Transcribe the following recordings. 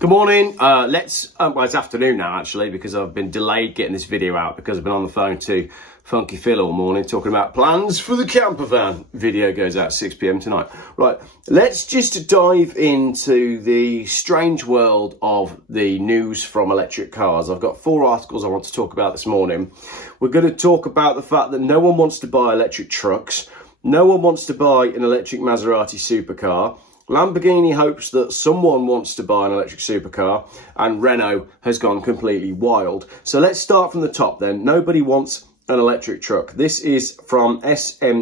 Good morning. Well, it's afternoon now actually, because I've been delayed getting this video out because I've been on the phone to Funky Phil all morning talking about plans for the camper van. Video goes out 6 p.m. tonight. Right, let's just dive into the strange world of the news from electric cars. I've got 4 articles I want to talk about this morning. We're going to talk about the fact that no one wants to buy electric trucks. No one wants to buy an electric Maserati supercar. Lamborghini hopes that someone wants to buy an electric supercar, and Renault has gone completely wild. So let's start from the top then. Nobody wants an electric truck. This is from smmt.co.uk.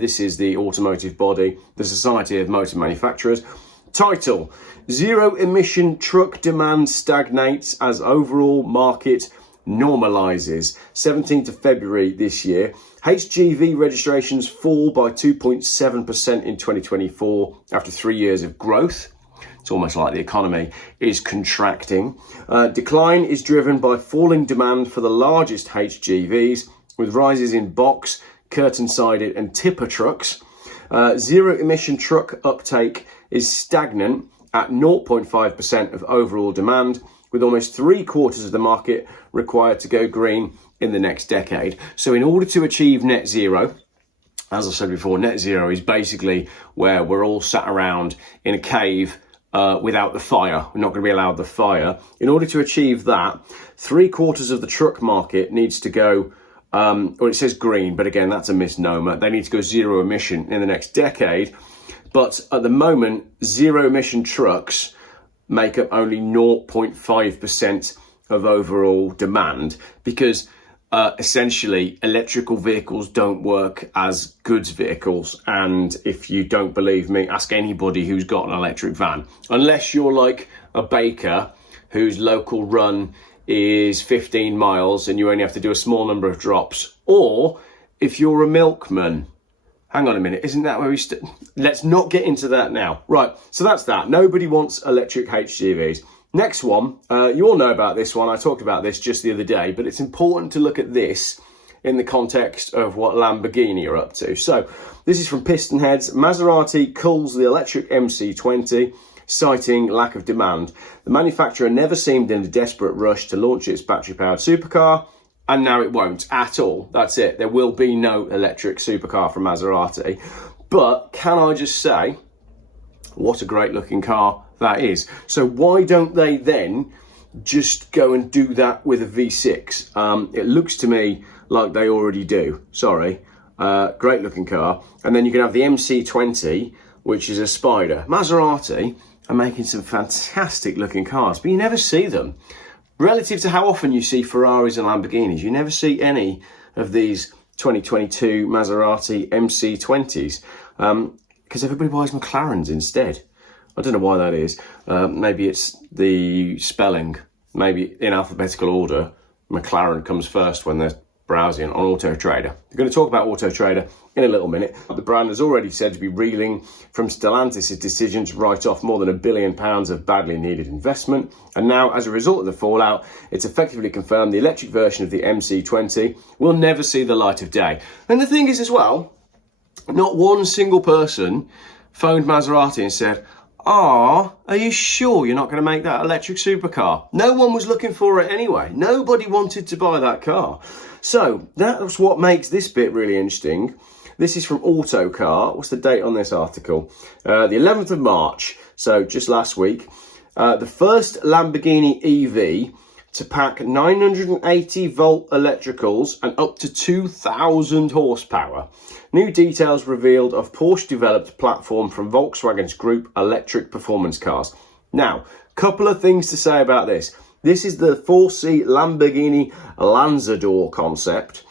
This is the automotive body, the Society of Motor Manufacturers. Title: Zero emission truck demand stagnates as overall market normalises. 17th of February this year. HGV registrations fall by 2.7% in 2024 after 3 years of growth. It's almost like the economy is contracting. Decline is driven by falling demand for the largest HGVs, with rises in box, curtain-sided and tipper trucks. Zero emission truck uptake is stagnant at 0.5% of overall demand, with almost 3/4 of the market required to go green in the next decade. So in order to achieve net zero, as I said before, net zero is basically where we're all sat around in a cave without the fire. We're not going to be allowed the fire. In order to achieve that, 3/4 of the truck market needs to go, or it says green, but again, that's a misnomer. They need to go zero emission in the next decade. But at the moment, zero emission trucks make up only 0.5% of overall demand, because essentially electrical vehicles don't work as goods vehicles. And if you don't believe me, ask anybody who's got an electric van. Unless you're like a baker whose local run is 15 miles and you only have to do a small number of drops, or if you're a milkman. Hang on a minute, isn't that where we let's not get into that now. Right, so that's that. Nobody wants electric HGVs. Next one, you all know about this one. I talked about this just the other day, but it's important to look at this in the context of what Lamborghini are up to. So this is from Pistonheads. Maserati culls the electric MC20, citing lack of demand. The manufacturer never seemed in a desperate rush to launch its battery-powered supercar, and now it won't at all. That's it. There will be no electric supercar from Maserati. But can I just say, what a great looking car that is. So why don't they then just go and do that with a V6? It looks to me like they already do. Sorry. Great looking car. And then you can have the MC20, which is a spider. Maserati are making some fantastic looking cars, but you never see them. Relative to how often you see Ferraris and Lamborghinis, you never see any of these 2022 Maserati MC20s, because everybody buys McLarens instead. I don't know why that is. Maybe it's the spelling. Maybe in alphabetical order, McLaren comes first when they're browsing on Auto Trader. We're going to talk about Auto Trader in a little minute. The brand has already said to be reeling from Stellantis' decision to write off more than £1 billion of badly needed investment. And now, as a result of the fallout, it's effectively confirmed the electric version of the MC20 will never see the light of day. And the thing is as well, not one single person phoned Maserati and said, are you sure you're not going to make that electric supercar? No one was looking for it anyway. Nobody wanted to buy that car. So that's what makes this bit really interesting. This is from Autocar. What's the date on this article? The 11th of March, so just last week. The first Lamborghini EV to pack 980 volt electricals and up to 2,000 horsepower. New details revealed of Porsche-developed platform from Volkswagen's group electric performance cars. Now, couple of things to say about this. This is the 4-seat Lamborghini Lanzador concept,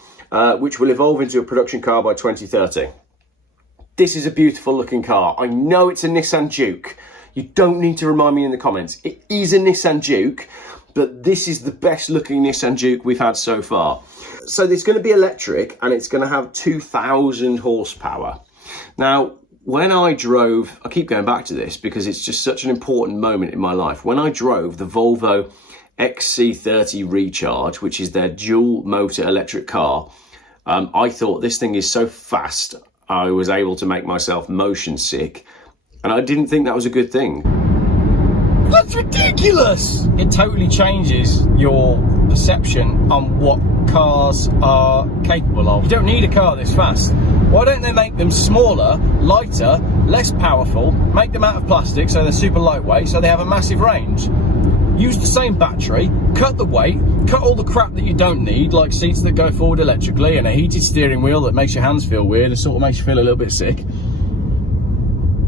which will evolve into a production car by 2030. This is a beautiful looking car. I know it's a Nissan Juke. You don't need to remind me in the comments. It is a Nissan Juke, but this is the best looking Nissan Juke we've had so far. So it's going to be electric and it's going to have 2,000 horsepower. Now, when I drove, I keep going back to this because it's just such an important moment in my life. When I drove the Volvo XC30 Recharge, which is their dual motor electric car, I thought this thing is so fast, I was able to make myself motion sick. And I didn't think that was a good thing. That's ridiculous! It totally changes your perception on what cars are capable of. You don't need a car this fast. Why don't they make them smaller, lighter, less powerful, make them out of plastic so they're super lightweight, so they have a massive range? Use the same battery, cut the weight, cut all the crap that you don't need, like seats that go forward electrically and a heated steering wheel that makes your hands feel weird and sort of makes you feel a little bit sick,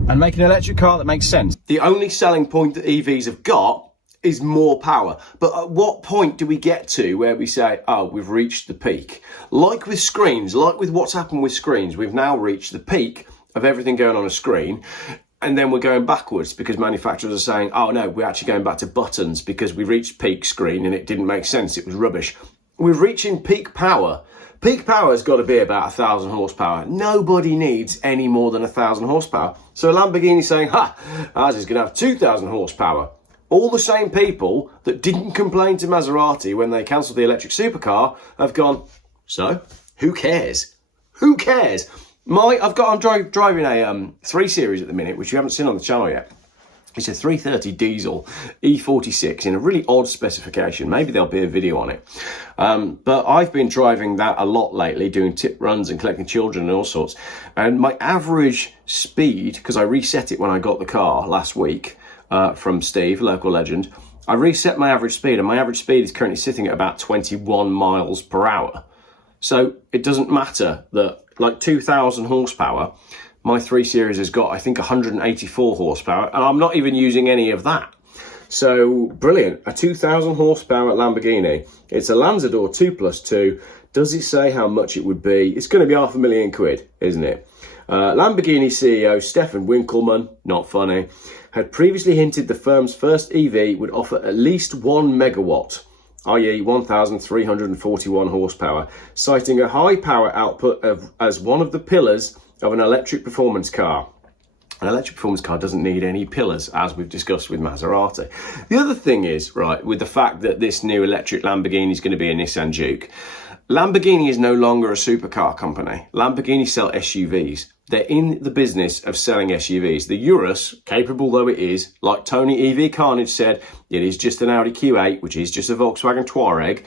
and make an electric car that makes sense. The only selling point that EVs have got is more power. But at what point do we get to where we say, oh, we've reached the peak? Like with screens, like with what's happened with screens, we've now reached the peak of everything going on a screen. And then we're going backwards because manufacturers are saying, oh no, we're actually going back to buttons because we reached peak screen and it didn't make sense. It was rubbish. We're reaching peak power. Peak power has got to be about 1,000 horsepower. Nobody needs any more than 1,000 horsepower. So Lamborghini's saying, ha, ours is going to have 2,000 horsepower. All the same people that didn't complain to Maserati when they cancelled the electric supercar have gone, so who cares? Who cares? I'm driving a 3 Series at the minute, which you haven't seen on the channel yet. It's a 330 diesel E46 in a really odd specification. Maybe there'll be a video on it. But I've been driving that a lot lately, doing tip runs and collecting children and all sorts. And my average speed, because I reset it when I got the car last week from Steve, local legend, I reset my average speed, and my average speed is currently sitting at about 21 miles per hour. So it doesn't matter that, like 2,000 horsepower, my 3 Series has got, I think, 184 horsepower, and I'm not even using any of that. So, brilliant. A 2,000 horsepower Lamborghini. It's a Lanzador 2+2. Does it say how much it would be? It's going to be £500,000, isn't it? Lamborghini CEO Stefan Winkelmann, not funny, had previously hinted the firm's first EV would offer at least 1 megawatt, i.e. 1,341 horsepower, citing a high power output as one of the pillars of an electric performance car. An electric performance car doesn't need any pillars, as we've discussed with Maserati. The other thing is, right, with the fact that this new electric Lamborghini is going to be a Nissan Juke, Lamborghini is no longer a supercar company. Lamborghini sell SUVs. They're in the business of selling SUVs. The Urus, capable though it is, like Tony EV Carnage said, it is just an Audi Q8, which is just a Volkswagen Touareg.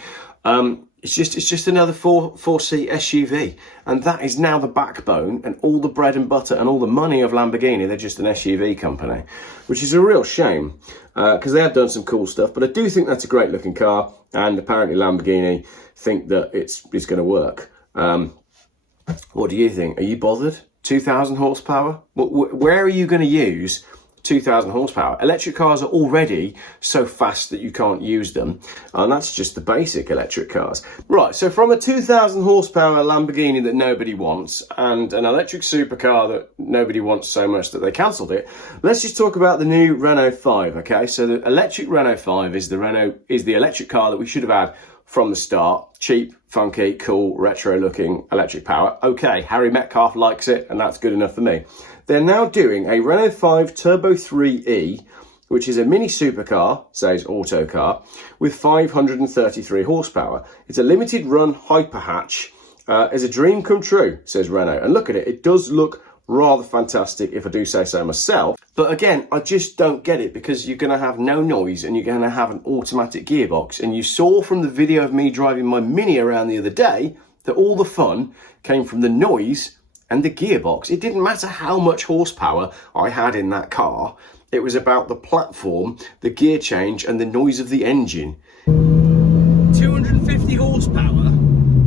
It's just another four-seat SUV, and that is now the backbone and all the bread and butter and all the money of Lamborghini. They're just an SUV company, which is a real shame because they have done some cool stuff. But I do think that's a great looking car, and apparently Lamborghini think that it's going to work. What do you think? Are you bothered? 2,000 horsepower? Where are you going to use 2,000 horsepower? Electric cars are already so fast that you can't use them, and that's just the basic electric cars. Right, so from a 2,000 horsepower Lamborghini that nobody wants and an electric supercar that nobody wants so much that they cancelled it, let's just talk about the new Renault 5, okay? So the electric Renault 5 is the electric car that we should have had from the start. Cheap, funky, cool, retro looking electric power. Okay, Harry Metcalf likes it, and that's good enough for me. They're now doing a Renault 5 Turbo 3E, which is a mini supercar, says Autocar, with 533 horsepower. It's a limited run hyper hatch. It's a dream come true, says Renault. And look at it, it does look rather fantastic, if I do say so myself. But again, I just don't get it, because you're going to have no noise and you're going to have an automatic gearbox. And you saw from the video of me driving my Mini around the other day that all the fun came from the noise and the gearbox. It didn't matter how much horsepower I had in that car. It was about the platform, the gear change, and the noise of the engine. 250 horsepower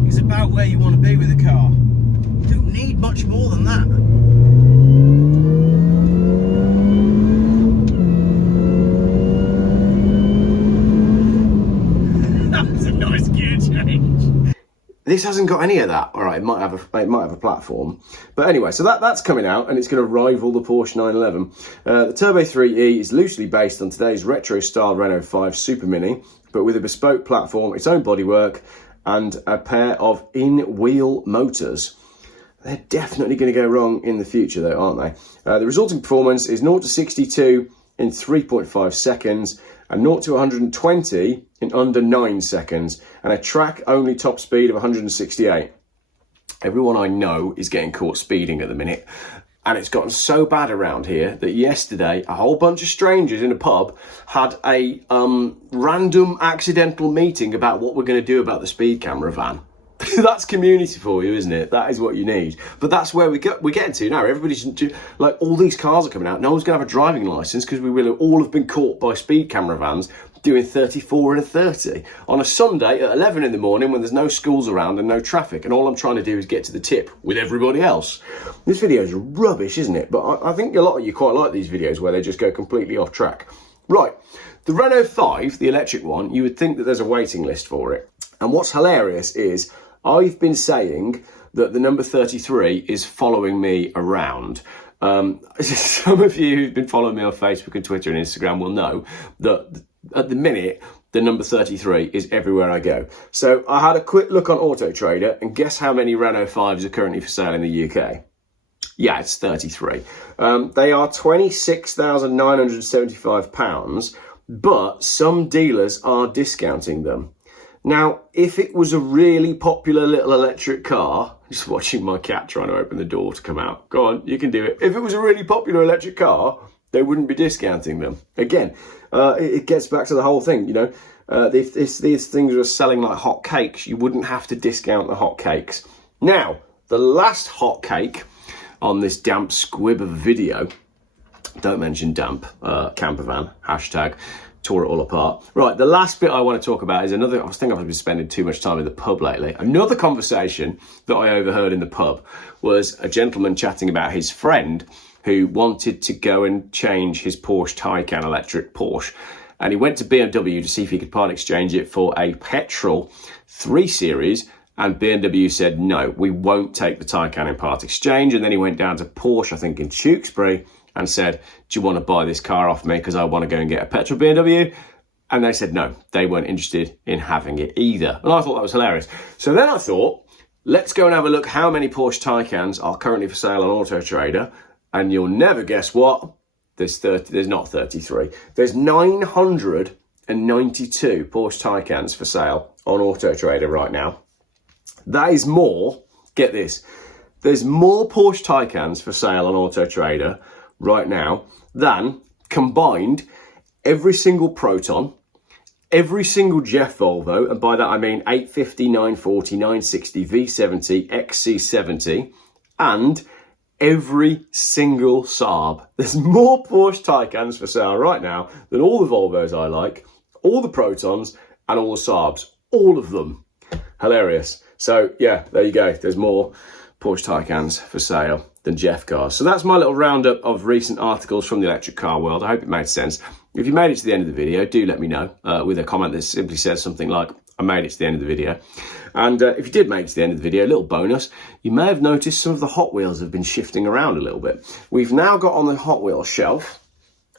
is about where you want to be with a car. You don't need much more than that. That's a nice gear change. This hasn't got any of that. All right, it might have a platform, but anyway, so that's coming out, and it's going to rival the Porsche 911. The Turbo 3E is loosely based on today's retro-style Renault 5 Super Mini, but with a bespoke platform, its own bodywork, and a pair of in-wheel motors. They're definitely going to go wrong in the future, though, aren't they? The resulting performance is 0 to 62 in 3.5 seconds, and 0 to 120 in under 9 seconds, and a track-only top speed of 168. Everyone I know is getting caught speeding at the minute. And it's gotten so bad around here that yesterday a whole bunch of strangers in a pub had a random accidental meeting about what we're going to do about the speed camera van. That's community for you, isn't it? That is what you need. But that's where we're getting to now. Everybody's like, all these cars are coming out. No one's going to have a driving license because we will all have been caught by speed camera vans doing 34 and a 30 on a Sunday at 11 in the morning when there's no schools around and no traffic. And all I'm trying to do is get to the tip with everybody else. This video is rubbish, isn't it? But I think a lot of you quite like these videos where they just go completely off track. Right, the Renault 5, the electric one, you would think that there's a waiting list for it. And what's hilarious is I've been saying that the number 33 is following me around. Some of you who've been following me on Facebook and Twitter and Instagram will know that at the minute, the number 33 is everywhere I go. So I had a quick look on Auto Trader and guess how many Renault 5s are currently for sale in the UK? Yeah, it's 33. They are £26,975, but some dealers are discounting them. Now, if it was a really popular little electric car, just watching my cat trying to open the door to come out. Go on, you can do it. If it was a really popular electric car, they wouldn't be discounting them. Again, it gets back to the whole thing, you know. If these things were selling like hot cakes, you wouldn't have to discount the hot cakes. Now, the last hot cake on this damp squib of a video, don't mention damp, camper van, hashtag, tore it all apart. Right, the last bit I want to talk about is another, I think I've been spending too much time in the pub lately. Another conversation that I overheard in the pub was a gentleman chatting about his friend who wanted to go and change his Porsche Taycan electric Porsche. And he went to BMW to see if he could part exchange it for a petrol 3 Series. And BMW said, no, we won't take the Taycan in part exchange. And then he went down to Porsche, I think in Tewkesbury, and said, do you want to buy this car off me because I want to go and get a petrol BMW? And they said no, they weren't interested in having it either. And I thought that was hilarious. So then I thought, let's go and have a look how many Porsche Taycans are currently for sale on Auto Trader. And you'll never guess what? There's not 33. There's 992 Porsche Taycans for sale on Auto Trader right now. That is more, get this, there's more Porsche Taycans for sale on Auto Trader right now than combined every single Proton, every single Geoff Volvo, and by that I mean 850, 940, 960, V70, XC70, and every single Saab. There's more Porsche Taycans for sale right now than all the Volvos I like, all the Protons, and all the Saabs. All of them. Hilarious. So yeah, there you go. There's more Porsche Taycans for sale than Geoff cars. So that's my little roundup of recent articles from the electric car world. I hope it made sense. If you made it to the end of the video, do let me know with a comment that simply says something like, I made it to the end of the video. And if you did make it to the end of the video, a little bonus, you may have noticed some of the Hot Wheels have been shifting around a little bit. We've now got on the Hot Wheels shelf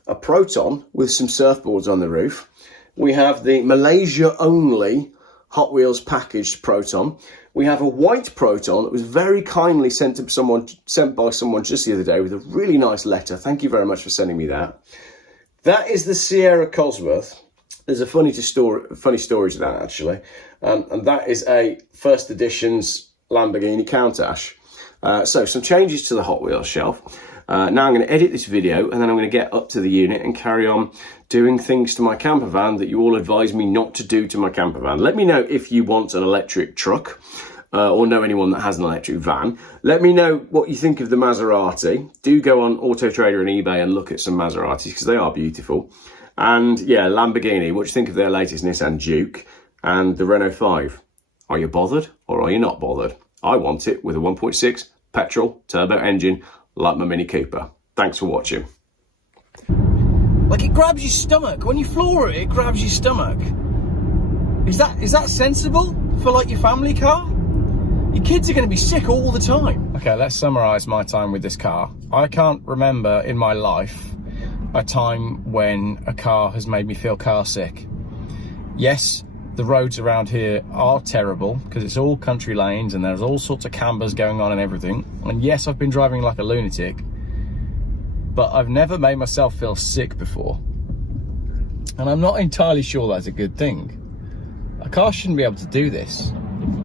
a Proton with some surfboards on the roof. We have the Malaysia only Hot Wheels packaged Proton. We have a white Proton that was very kindly sent by someone just the other day with a really nice letter. Thank you very much for sending me that. That is the Sierra Cosworth. There's a funny story to that actually, and that is a first edition's Lamborghini Countach. So some changes to the Hot Wheels shelf. Now I'm going to edit this video and then I'm going to get up to the unit and carry on doing things to my camper van that you all advise me not to do to my camper van. Let me know if you want an electric truck or know anyone that has an electric van. Let me know what you think of the Maserati. Do go on Auto Trader and eBay and look at some Maseratis because they are beautiful. And yeah, Lamborghini, what do you think of their latest Nissan Juke and the Renault 5? Are you bothered or are you not bothered? I want it with a 1.6 petrol turbo engine like my Mini Cooper. Thanks for watching. Like, it grabs your stomach. When you floor it, it grabs your stomach. Is that sensible for like your family car? Your kids are going to be sick all the time. Okay, let's summarise my time with this car. I can't remember in my life a time when a car has made me feel car sick. Yes, the roads around here are terrible because it's all country lanes and there's all sorts of cambers going on and everything. And yes, I've been driving like a lunatic, but I've never made myself feel sick before. And I'm not entirely sure that's a good thing. A car shouldn't be able to do this.